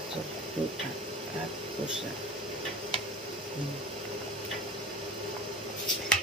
aso, tuta, at pusa.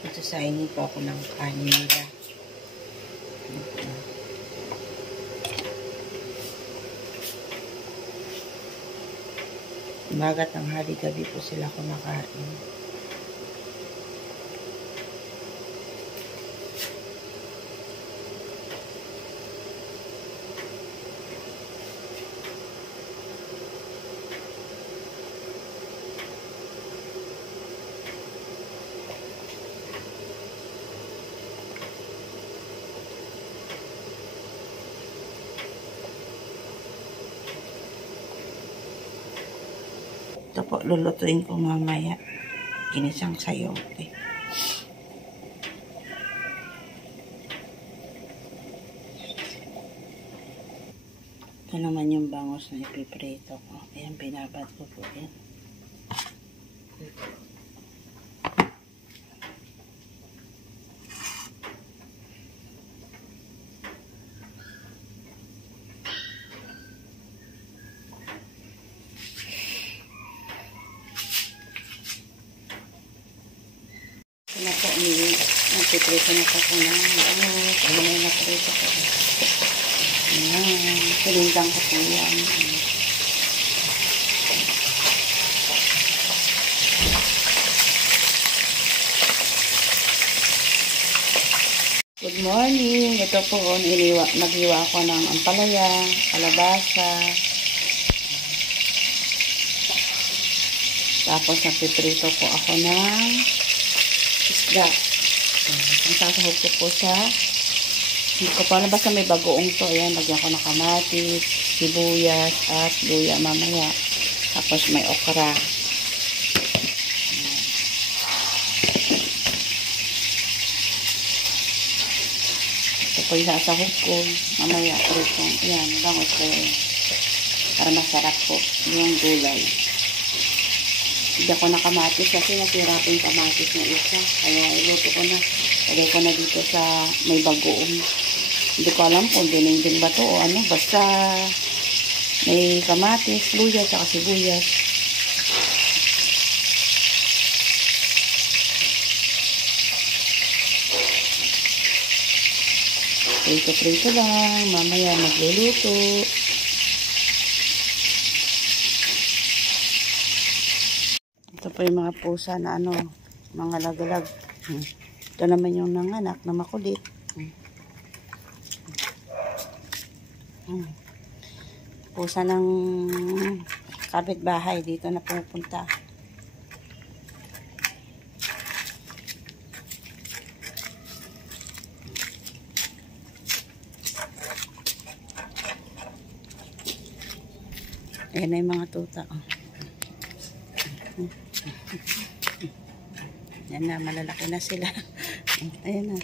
Magsasaingin po ako ng kanin nila. Umaga, tanghali, gabi po sila kumakain. Ito po, lulutuin ko mamaya. Ginisang sayote. Ito naman yung bangus na ipiprito ko. Ayan, binabad ko po yan. Na po, napiprito na po ko na bangus. Ayan na yung naprito ko. Ayan, pinindang ko po yan. Good morning. Ito po, naghiwa ko ng ampalaya, kalabasa. Tapos napiprito ko ako ng isda. Ang sasahog ko po sa, hindi ko pa basta may bagoong to. Ayan, lagyan ko ng kamatis, sibuyas, at luya mamaya. Tapos may okra. Ito po yung sasahog ko. Mamaya ulit. Ayan, bangus ko yun. Para masarap po yung gulay. Hindi ako na kamatis kasi nasira ko yung kamatis na isa. Kaya iluto ko na. Lagay ko na dito sa may bagoong. Hindi ko alam kung dinding ba to o ano. Basta may kamatis, luya, saka sibuyas. Prito-prito lang. Mamaya magluluto. Ito po yung mga pusa na ano, mga lagalag. Ito naman yung nanganak na makulit. Pusa ng kapitbahay dito na pupunta. Ayan na yung mga tuta. Yan na, malalaki na sila. Ayan na.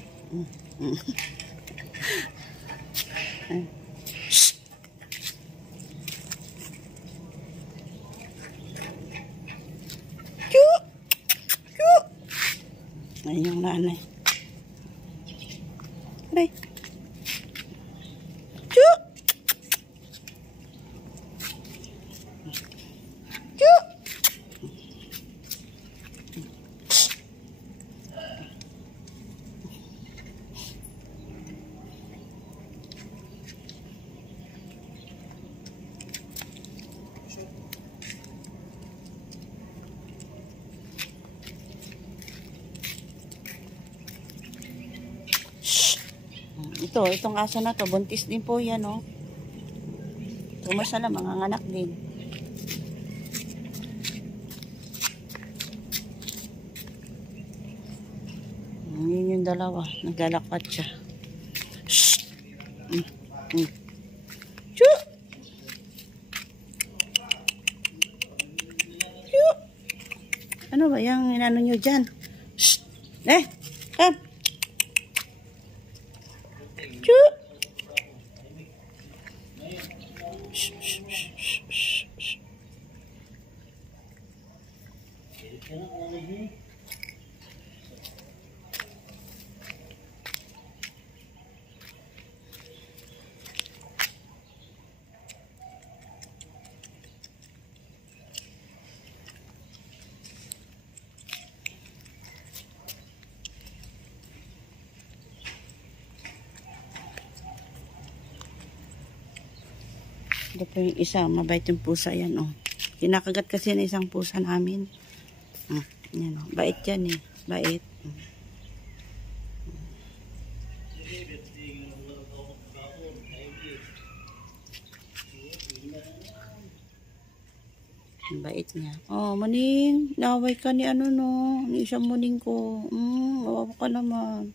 Ayan yung nanay. Aray. Itong aso na to, buntis din po yan, oh. Tumasala, mga anak din. Yun yung dalawa, naglalakad siya. Shhh! Shoo! Shoo! Ano ba yung inano nyo dyan? Shhh! Come! Shoo! Ito po yung isa, mabait yung pusa yan, oh. Kinakagat kasi na isang pusa namin. Yan, oh. Bait yan, eh. Bait. Ang bait niya. Oh, Muning, naway ka ni ano, no? Ni isang Muning ko. Awawa ka naman.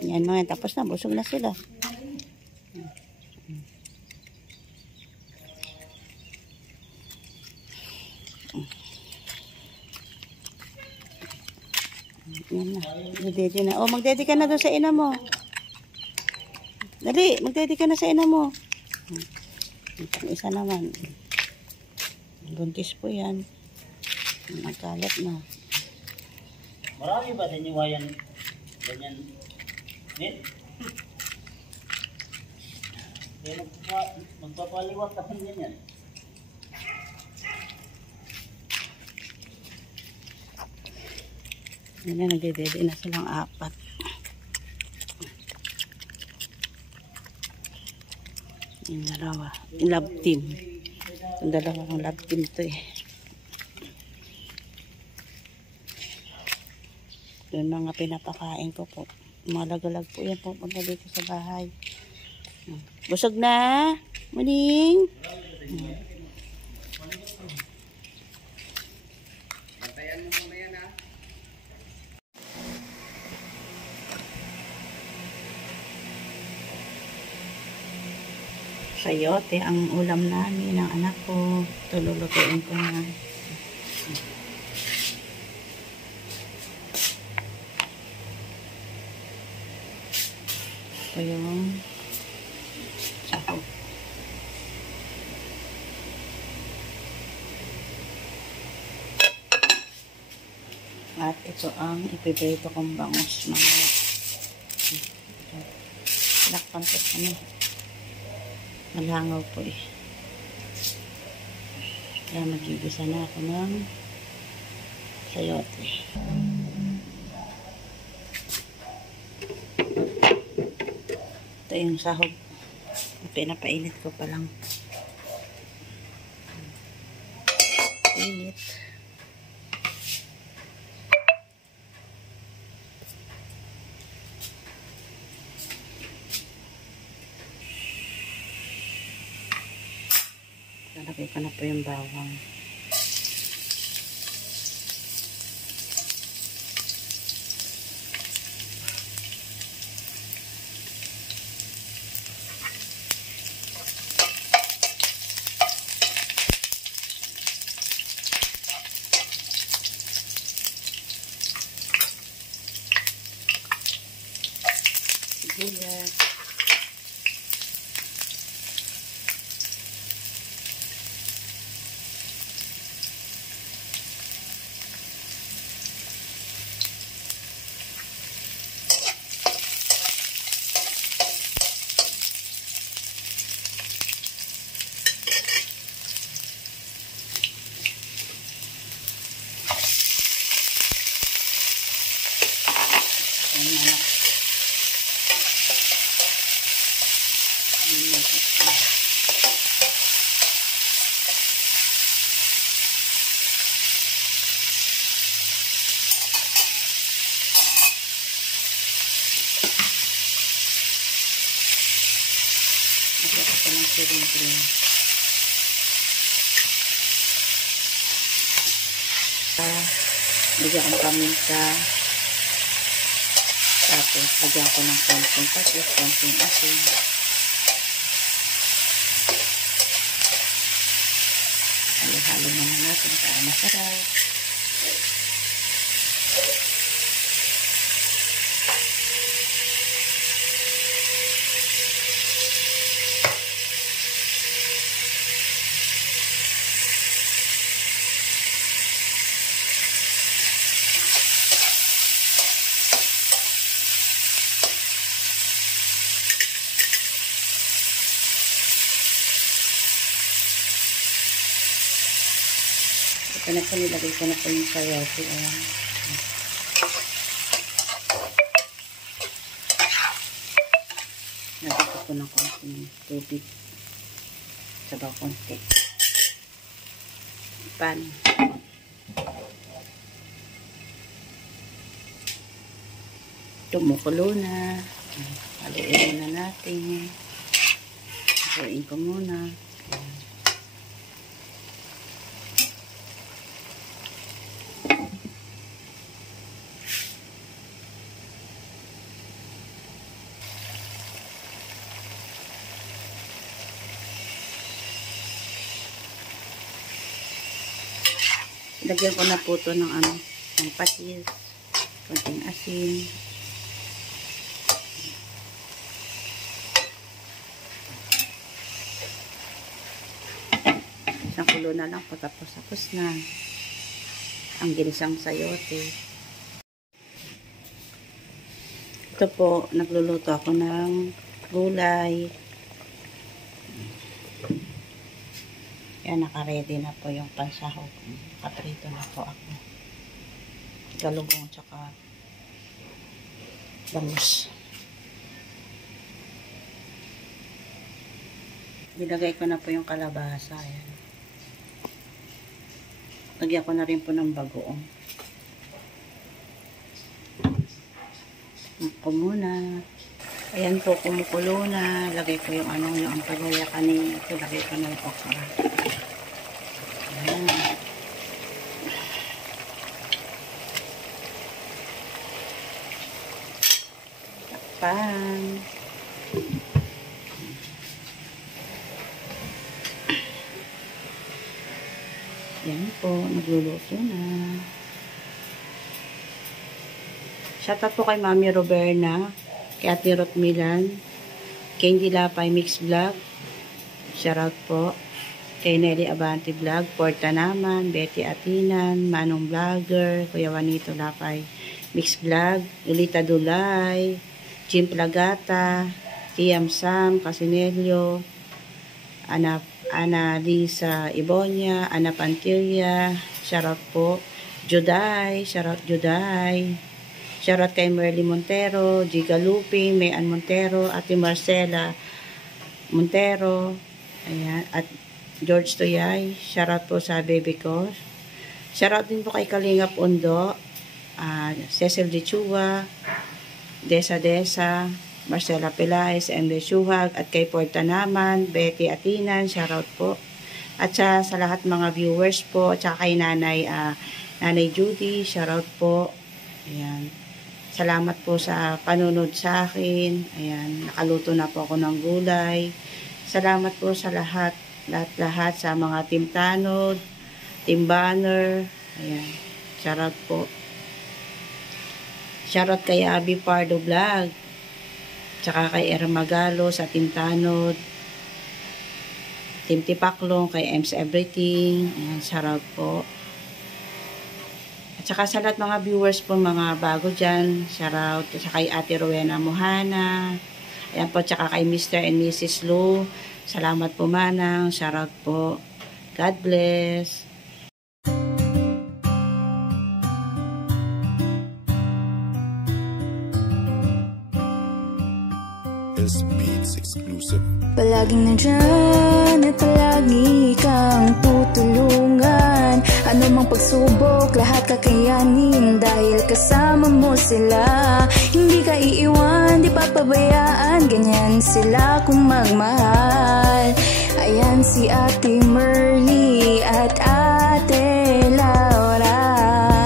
Yan mga, tapos na, busog na sila. Yan na, magdede na. Oh, magdede ka na doon sa ina mo. Dali, magdede ka na sa ina mo. Itang isa naman. Buntis po yan. Nagkalat na. Marami ba din yung wayan ganyan? Eh? Kaya magpapaliwat ka rin ganyan. Yan na, nagdedede na silang apat. Yung dalawa. Yung love team. Yung dalawa ng love team to eh. Yung mga pinapakain ko po. Malagalag po yan pupunta dito sa bahay. Busog na? Muning? Sayote ang ulam namin ng anak ko. Tululutuin ko na. Ito yung sahog. At ito ang ipiprito kong bangus. Lakpan ko ano. Malangaw po eh. Kaya magigisa na ako ng sayote. Ito yung sahog. Pinapainit ko pa lang. Init. Lalagay ko na po yung bawang. Sibuyas. Lagyan ko ng siling-siling. Lagyan ko ng paminta. Tapos, lagyan ko ng konting patis, konting asin. Halo-halo naman natin para masarap. Ito na po, nilagay ko na po yung sayote. Ayan. ko ng konting tubig. Sabaw konti. Pan. Tumukulo na. Haluin muna natin. Haluin ko muna. Lagyan ko na po ito ng ng patis, konting asin. Isang kulo na lang po, tapos na ang ginisang sayote. Ito po, nagluluto ako ng gulay. Yan, naka-ready na po yung pansahog. Nakaprito na po ako. Galugong tsaka bangus. Nilagay ko na po yung kalabasa. Ayan. Lagyan ko na rin po ng bagoong. Ako muna. Ayan po, kumukulo na. Lagay ko yung yung ampalaya kanina. Ito, lagay ko na yung okra. Ayan. Takpan. Ayan po, nagluluto na. Shoutout po kay Mami Roberna, kay Ate Ruth Milan, kay Hindi Lapay Mix Vlog, shoutout po, kay Nelly Abante Vlog, Porta naman, Betty Atinan, Manong Vlogger, Kuya Juanito Lapay Mix Vlog, Ulita Dulay, Jim Plagata, Tiam Sam, Casinelio, Ana Lisa Ibonya, Ana Pantilia, shoutout po, Juday, shoutout Juday, shoutout kay Merly Montero, Giga Luping, Mayan Montero, Ate Marcela Montero, ayan, at George Toyay, shoutout po sa baby ko. Shoutout din po kay Kalingap Undo, Cecil De Chua, Desa, Marcela Pelaez, Ende Suhag, at kay Porta naman, Betty Atinan, shoutout po. At sa lahat mga viewers po, at kay Nanay Judy, shoutout po. Ayan. Salamat po sa panunod sa akin. Ayan, nakaluto na po ako ng gulay. Salamat po sa lahat sa mga Team Tanod, Team Banner. Ayan, shoutout po. Shoutout kay Abby Pardo Vlog, tsaka kay Ermagalo sa Team Tanod, Team Tipaklong, kay Ems Everything. Ayan, shoutout po. At saka sa lahat mga viewers po, mga bago dyan, shoutout. At saka kay Ate Rowena Mohana. Ayan po, tsaka kay Mr. and Mrs. Lou. Salamat po manang. Shoutout po. God bless. This Beats exclusive. Palaging nandyan at palagi kang tutulungan. Ano mang pagsubok, lahat kakayanin dahil kasama mo sila. Hindi ka iiwan, di papabayaan, ganyan sila kung magmahal. Ayan si Ate Merly at Ate Laura.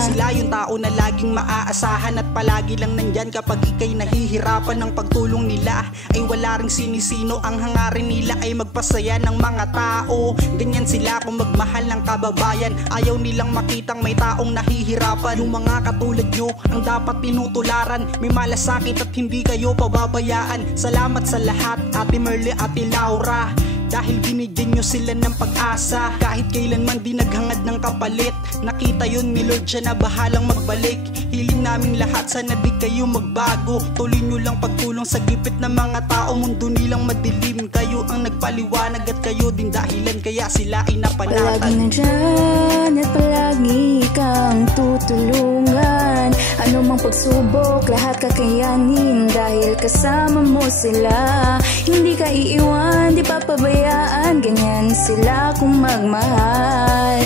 Sila yung tao na laging maaasahan at palagi lang nandyan kapag ika'y nahihirapan. Ng pagtulong nila ay wala ring sinisino. Ang hangarin nila ay magpasaya ng mga tao. Ganyan sila kung magmahal ng kababayan. Ayaw nilang makitang may taong nahihirapan. Yung mga katulad nyo ang dapat tinutularan. May malasakit at hindi kayo pababayaan. Salamat sa lahat, Ate Merly, Ate Laura. dahil binigyan nyo sila ng pag-asa. Kahit kailanman di naghangad ng kapalit, nakita yun ni Lord, siya na bahalang magbalik. Hiling naming lahat, sana di kayo magbago. Tuloy nyo lang pagtulong sa gipit ng mga tao. Mundo nilang madilim, kayo ang nagpaliwanag at kayo din dahilan kaya sila ay napanatag. Palaging nandyan at palagi kang tutulungan. Ano mang pagsubok, lahat kakayanin dahil kasama mo sila. Hindi ka iiwan, di papabayaan, ganyan sila kung magmahal.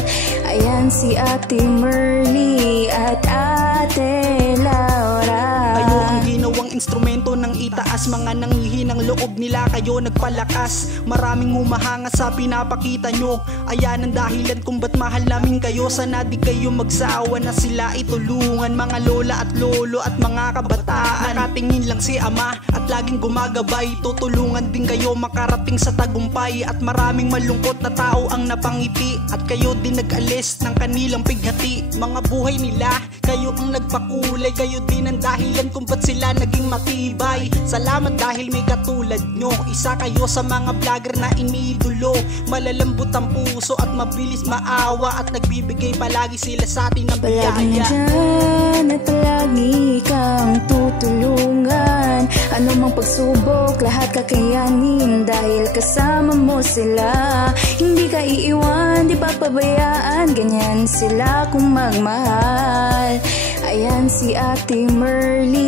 Ayan si Ate Merly at Ate Laura. Kayo ang ginawang instrumento ng itaas, mga nanghihinang loob nila kayo nagpalakas. Maraming humahanga sa pinapakita nyo, ayan ang dahilan kung ba't mahal namin kayo. Sana di kayo magsawa na sila itulungan, mga lola at lolo at mga kabataan. Nakatingin lang si ama at laging gumagabay, tutulungan din kayo makarating sa tagumpay. At maraming malungkot na tao ang napangiti at kayo din nag-alis ng kanilang pighati. Mga buhay nila, kayo ang nagpakulay, kayo din ang dahilan kung ba't sila naging matibay. Salamat dahil may katulad nyo, isa kayo sa mga vlogger na iniidolo. Malalambot ang puso at mabilis maawa, at nagbibigay palagi sila sa atin ng Palagi biyaya. nandyan at palagi kang tutulungan. Ano mang pagsubok, lahat kakayanin dahil kasama mo sila. Hindi ka iiwan, di papabayaan, ganyan sila kung magmahal. Ayan si Ate Merly